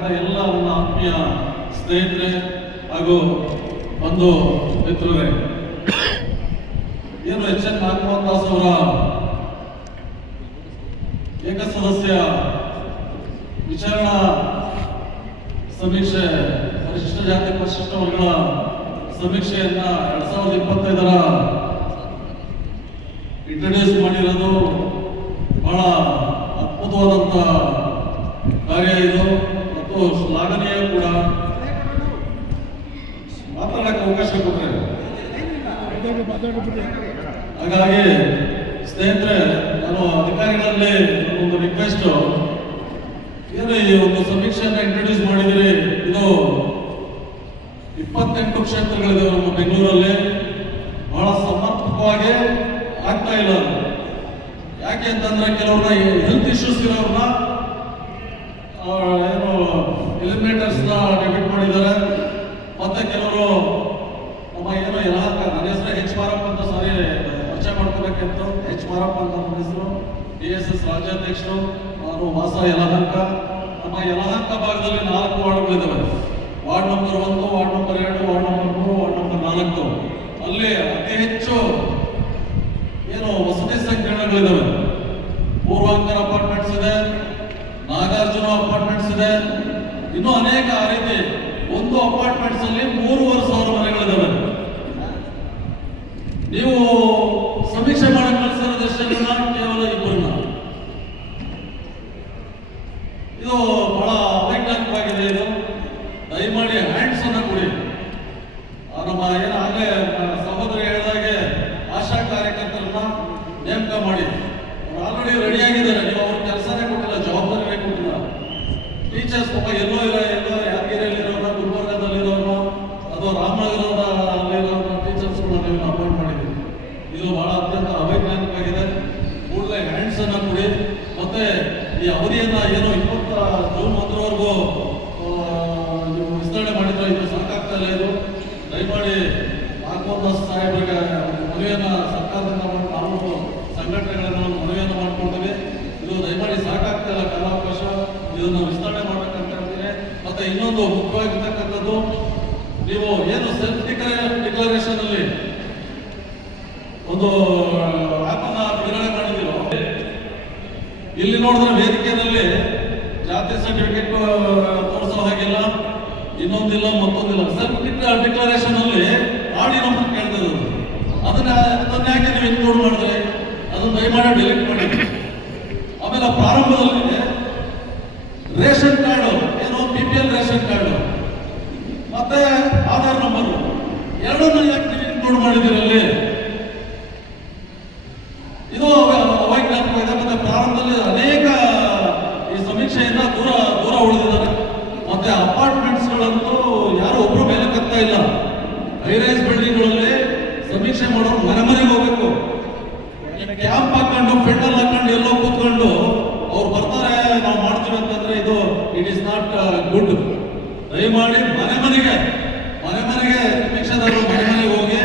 ಆಗಿರ್ತಕ್ಕಂಥ ಎಲ್ಲ ನನ್ನ ಆತ್ಮೀಯ ಸ್ನೇಹಿತರೆ ಹಾಗೂ ಬಂಧು ಮಿತ್ರರೇ, ಏನು ಎಚ್ ಎನ್ ನಾಗಮೋಹನ್ ದಾಸ್ ಅವರ ಏಕಸದಸ್ಯ ವಿಚಾರಣಾ ಸಮೀಕ್ಷೆ ಪರಿಶಿಷ್ಟ ಜಾತಿ ಪರಿಶಿಷ್ಟ ವರ್ಗಗಳ ಸಮೀಕ್ಷೆಯನ್ನ 2025 ಇಂಟ್ರೊಡ್ಯೂಸ್ ಮಾಡಿರೋದು ಬಹಳ ಅದ್ಭುತವಾದಂತ ಕಾರ್ಯ ಇದು ಮತ್ತು ಶ್ಲಾಘನೀಯ ಕೂಡ. ಮಾತಾಡಕ್ಕೆ ಅವಕಾಶ ಕೊಟ್ಟರೆ ಹಾಗಾಗಿ ಸ್ನೇಹಿತರೆ, ನಾನು ಅಧಿಕಾರಿಗಳಲ್ಲಿ ಒಂದು ರಿಕ್ವೆಸ್ಟ್, ಏನು ಈ ಒಂದು ಸಮೀಕ್ಷೆಯನ್ನು ಇಂಟ್ರೊಡ್ಯೂಸ್ ಮಾಡಿದಿರಿ, ಇದು 28 ಕ್ಷೇತ್ರಗಳಿದೆ ನಮ್ಮ ಬೆಂಗಳೂರಲ್ಲಿ. ಬಹಳ ಸಮರ್ಪಕವಾಗಿ ಆಗ್ತಾ ಇಲ್ಲ. ಯಾಕೆ ಅಂತಂದ್ರೆ ಕೆಲವ್ರನ್ನ ಹೆಲ್ತ್ ಇಶ್ಯೂಸ್ ಇರೋರ್ನ ಏನು ಎಲಿಮಿನೇಟರ್ಸ್ ಡೆಬಿಟ್ ಮಾಡಿದ್ದಾರೆ. ಮತ್ತೆ ಕೆಲವರು ನಮ್ಮ ಏನು ನನ್ನ ಹೆಸರು ಎಚ್ ಮಾರಪ್ಪ ಅಂತ, ಸಾರಿ ಪರಿಚಯ ಮಾಡ್ಕೋಬೇಕಿತ್ತು. ಎಚ್ ಮಾರಪ್ಪ ಅಂತ ನನ್ನ ಹೆಸರು, DSS ರಾಜ್ಯಾಧ್ಯಕ್ಷರು. ನಾನು ವಾಸ ಯಲಹಂಕ. ನಮ್ಮ ಯಲಹಂಕ ಭಾಗದಲ್ಲಿ 4 ವಾರ್ಡ್ಗಳಿದ್ದಾವೆ. Ward number 1, ward number 2, ward number 3, ward number 4. ಅಲ್ಲಿ ಅತಿ ಹೆಚ್ಚು ಏನು ವಸತಿ ಸಂಕೀರ್ಣಗಳಿದ್ದಾವೆ. ಪೂರ್ವಾಂಕರ ಅಪಾರ್ಟ್ಮೆಂಟ್ಸ್ ಇದೆ, ನಾಗಾರ್ಜುನ ಅಪಾರ್ಟ್ಮೆಂಟ್ಸ್ ಇದೆ, ಇನ್ನೂ ಅನೇಕ ಆ ರೀತಿ. ಒಂದು ಅಪಾರ್ಟ್ಮೆಂಟ್ಸ್ ಅಲ್ಲಿ 3,500 ಮನೆಗಳಿದ್ದಾವೆ. ನೀವು ಸಮೀಕ್ಷೆ ಮಾಡಕ್ ಕಳಿಸಿರೋದು ಎಷ್ಟನ್ನ? ಕೇವಲ 2. ಇದು ಬಹಳ ಅವೈಜ್ಞಾನಿಕವಾಗಿದೆ. ಇದು ದಯಮಾಡಿ ಹ್ಯಾಂಡ್ಸ್ ಅನ್ನ ಕೊಡಿ. ನಮ್ಮ ಏನಾಗಲೇ ಸಹೋದರಿ ಹೇಳಿದಾಗೆ ಆಶಾ ಕಾರ್ಯಕರ್ತರನ್ನ ನೇಮಕ ಮಾಡಿ. ಅವ್ರು ಆಲ್ರೆಡಿ ರೆಡಿ ಆಗಿದ್ದಾರೆ. ನೀವು ಅವ್ರ ಕೆಲಸನೇ ಕೊಟ್ಟಿಲ್ಲ, ಜವಾಬ್ದಾರಿನೇ ಕೊಟ್ಟಿಲ್ಲ. ಟೀಚರ್ಸ್ ಪಾಪ ಎಲ್ಲೋ ಯಾದಗಿರಿಯಲ್ಲಿರೋರ, ಗುಲ್ಬರ್ಗದಲ್ಲಿರೋರು, ಅಥವಾ ರಾಮನಗರದಲ್ಲಿರೋರ ಟೀಚರ್ಸ್ಗಳನ್ನ ನೀವು ಅಪಾಯಿಂಟ್ ಮಾಡಿದ್ದೀವಿ. ಇದು ಬಹಳ ಅತ್ಯಂತ ಅವೈಜ್ಞಾನಿಕವಾಗಿದೆ. ಕೂಡಲೇ ಹ್ಯಾಂಡ್ಸ್ ಅನ್ನ ಕೊಡಿ. ಮತ್ತೆ ಈ ಅವಧಿಯನ್ನ ಏನು 20 ಜೂನ್ 1ರವರೆಗೂ ವಿಸ್ತರಣೆ ಮಾಡಿದ್ರೆ ಇದು ಸಾಕಾಗ್ತಾ ಇಲ್ಲ. ಇದು ದಯಮಾಡಿ ನಾಗಮೋಹನ್ ದಾಸ್ ಸಾಹೇಬರಿಗೆ ಮನವಿಯನ್ನ ಸರ್ಕಾರದಿಂದ ಕಾನೂನು ಸಂಘಟನೆಗಳನ್ನು ಮನವಿಯನ್ನು ಮಾಡ್ಕೊಳ್ತೀವಿ. ಇದು ದಯಮಾಡಿ ಸಾಕಾಗ್ತಾ ಇಲ್ಲ ಕಾಲಾವಕಾಶ, ಇದನ್ನು ವಿಸ್ತರಣೆ ಮಾಡ್ಬೇಕಂತ ಹೇಳ್ತೀನಿ. ಮತ್ತೆ ಇನ್ನೊಂದು ಮುಖ್ಯವಾಗಿರ್ತಕ್ಕಂಥದ್ದು, ನೀವು ಏನು ಸೆಲ್ಫ್ ಡಿಕ್ಲರೇಷನ್ ಅಲ್ಲಿ ಒಂದು ಆ್ಯಪನ್ನ ಬಿಡುಗಡೆ ಮಾಡಿದಿರೋ, ಇಲ್ಲಿ ನೋಡಿದ್ರೆ ವೇದಿಕೆಯಲ್ಲಿ ಜಾತಿ ಸರ್ಟಿಫಿಕೇಟ್ ತೋರಿಸೋ ಹಾಗಿಲ್ಲ, ಇನ್ನೊಂದಿಲ್ಲ ಮತ್ತೊಂದಿಲ್ಲ. ಸೆಲ್ಫ್ ಡಿಕ್ಲರೇಷನ್ ಅಲ್ಲಿ ಆಡಿ ನಂಬರ್ ಕೇಳ್ತದೆ. ಅದನ್ನ ಯಾಕೆ ನೀವು ಇನ್ಕ್ಲೂಡ್ ಮಾಡಿದ್ರೆ ಅದನ್ನ ದಯಮಾಡಿ ಡಿಲೀಟ್ ಮಾಡಿ. ಆಮೇಲೆ ಪ್ರಾರಂಭದಲ್ಲಿ ರೇಷನ್ ಕಾರ್ಡು, ಏನು BPL ರೇಷನ್ ಕಾರ್ಡು ಮತ್ತೆ ಆಧಾರ್ ನಂಬರ್ ಎರಡನ್ನೂ ಯಾಕೆ ನೀವು ಇನ್ಕ್ಲೂಡ್ ಮಾಡಿದ್ದೀರಿ ಅಲ್ಲಿ? ಇದು ಅವೈಜ್ಞಾನಿಕವಾಗಿದೆ. ಮತ್ತೆ ಪ್ರಾರಂಭದಲ್ಲಿ ಅನೇಕ ಈ ಸಮೀಕ್ಷೆಯಿಂದ ದೂರ ಉಳಿದಿದ್ದಾರೆ. ಮತ್ತೆ ಅಪಾರ್ಟ್ಮೆಂಟ್ಸ್ಗಳಂತೂ ಯಾರು ಒಬ್ರು ಮೇಲೆ ಕತ್ತಾ ಇಲ್ಲ. ಹೈರೈಸ್ ಬಿಲ್ಡಿಂಗ್ಗಳಲ್ಲಿ ಸಮೀಕ್ಷೆ ಮಾಡೋರು ಮನೆಗೆ ಹೋಗ್ಬೇಕು. ಕ್ಯಾಂಪ್ ಹಾಕೊಂಡು, ಫೆಂಡಲ್ ಹಾಕೊಂಡು ಎಲ್ಲೋ ಕೂತ್ಕೊಂಡು ಅವ್ರು ಬರ್ತಾರೆ, ನಾವು ಮಾಡ್ತೀವಿ ಅಂತಂದ್ರೆ ಇದು ಇಟ್ ಈಸ್ ನಾಟ್ ಗುಡ್. ದಯಮಾಡಿ ಮನೆಗೆ ಸಮೀಕ್ಷೆದಾರರು ಮನೆಗೆ ಹೋಗಿ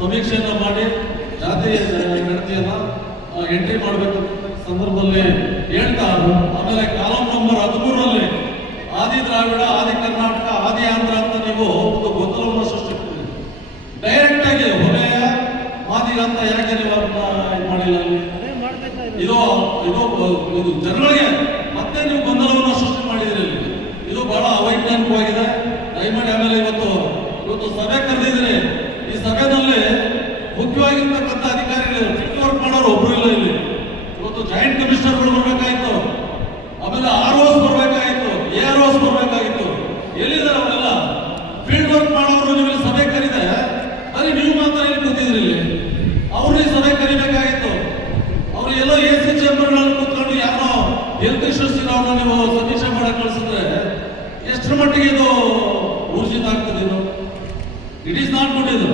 ಸಮೀಕ್ಷೆಯನ್ನ ಮಾಡಿ ಜಾತಿ ಗಣತಿಯನ್ನ ಎಂಟ್ರಿ ಮಾಡಬೇಕು ಸಂದರ್ಭದಲ್ಲಿ ಹೇಳ್ತಾ. ಆಮೇಲೆ ಕಾಲಂ ನಂಬರ್ 13ರಲ್ಲಿ ಆದಿ ದ್ರಾವಿಡ, ಆದಿ ಕರ್ನಾಟಕ, ಆದಿ ಆಂಧ್ರ ಅಂತ ನೀವು ಒಂದು ಗೊಂದಲವನ್ನು ಸೃಷ್ಟಿಸಿದ್ದೀರಿ. ಡೈರೆಕ್ಟ್ ಆಗಿ ಹೊಲೆಯ ಮಾದಿಗ ಅಂತ ಯಾಕೆ ನೀವು ಇದು ಮಾಡಿಲ್ಲ? ಇದು ಜನಗಳಿಗೆ ಮತ್ತೆ ನೀವು ಗೊಂದಲವನ್ನು ಸೃಷ್ಟಿ ಮಾಡಿದಿರಿ. ಇದು ಬಹಳ ಅವೈಜ್ಞಾನಿಕವಾಗಿದೆ. ದಯಮಾಡಿ ಆಮೇಲೆ ಇವತ್ತು ಸಭೆ ಕರೆದಿದ್ರಿ. ಈ ಸಭೆಯಲ್ಲಿ ಮುಖ್ಯವಾಗಿರ್ತಕ್ಕಂಥ ಅಧಿಕಾರಿಗಳು, ಫೀಲ್ಡ್ ವರ್ಕ್ ಮಾಡೋರು ಒಬ್ರು ಇಲ್ಲ ಇಲ್ಲಿ. ಇವತ್ತು ಜಾಯಿಂಟ್ ಕಮಿಷನರ್ಗಳು ಬರ್ಬೇಕಾಗಿತ್ತು, ಆಮೇಲೆ ROs ಬರ್ಬೇಕಾಗಿತ್ತು, AROs ಬರ್ಬೇಕಾಗಿತ್ತು. ಎಲ್ಲಿದ್ದಾರೆ ಅವರೆಲ್ಲ? ಫೀಲ್ಡ್ ವರ್ಕ್ ಮಾಡೋರು ನೀವು ಸಭೆ ಕರೀದೆ, ಅಲ್ಲಿ ನೀವು ಮಾತ್ರ ಇಲ್ಲಿ ಕೂತಿದ್ರಿ. ಇಲ್ಲಿ ಅವ್ರನ್ನ ಸಭೆ ಕರಿಬೇಕಾಗಿತ್ತು. ಅವ್ರು ಎಲ್ಲೋ AC ಚೇಂಬರ್ಗಳಲ್ಲಿ ಕೂತ್ಕೊಂಡು ಯಾರೋ ಹೆಲ್ತ್ ಇಶ್ಯೂಸ್ ಇರೋರು ನೀವು ಸಮೀಕ್ಷೆ ಮಾಡಕ್ ಕಳಿಸಿದ್ರೆ ಎಷ್ಟರ ಮಟ್ಟಿಗೆ ಇದು ಊರ್ಜಿತ ಆಗ್ತದೆ? ಇದು ಇಟ್ ಈಸ್ ನಾಟ್ ಗುಡ್. ಇದು